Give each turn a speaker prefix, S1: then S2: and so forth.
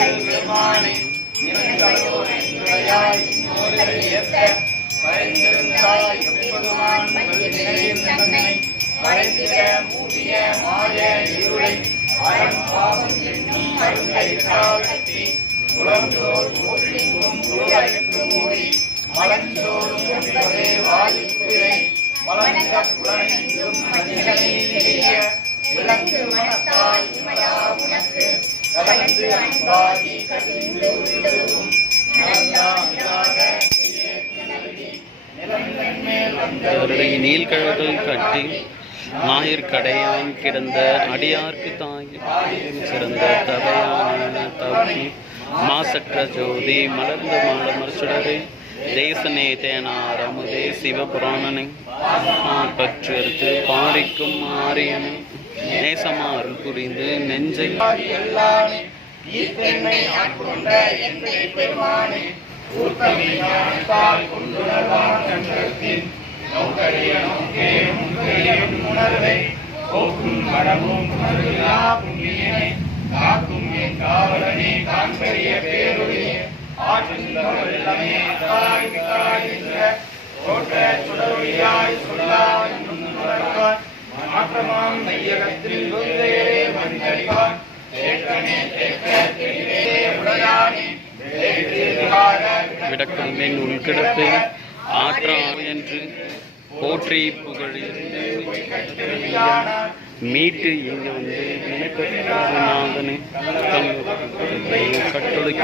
S1: எங்கள் பெருமானே நிறங்களோரை துறையாய் மறைந்திருந்தாய் தன்னை மறைந்திட மூடிய மாய இருளை அறம் பாவம் என்னும் அருங்கை காலத்தி உலர்ந்தோர் மூடி மலர்ந்தோறும் என்பதே மலர்ந்த மஞ்சளை உனக்கு அன்பாகி கசிந்து
S2: அவருடைய கட்டி ஞாயிற் கடையான் கிடந்த அடியார்க்கு தாயின் சிறந்த தவையான தவி மாசற்ற ஜோதி மலர்ந்த மாடமர் சுடரை தேசனே தேனார் அமுதே சிவபுராணனை. பற்றெடுத்து பாரிக்கும் ஆரியனை. நேசமாறும் புரிந்து நெஞ்சை
S1: எல்லானே ஈர்த்தென்னை ஆட்கொண்ட எந்தை பெருமானே. மையகத்தில் வெவ்வேறே வந்தறிவான் தேக்கனே தெளிவே உடையானே
S2: என்று போற்றி புகழி மீட்டு இங்கு வந்து நினைப்பதே கட்டொழிக்கும்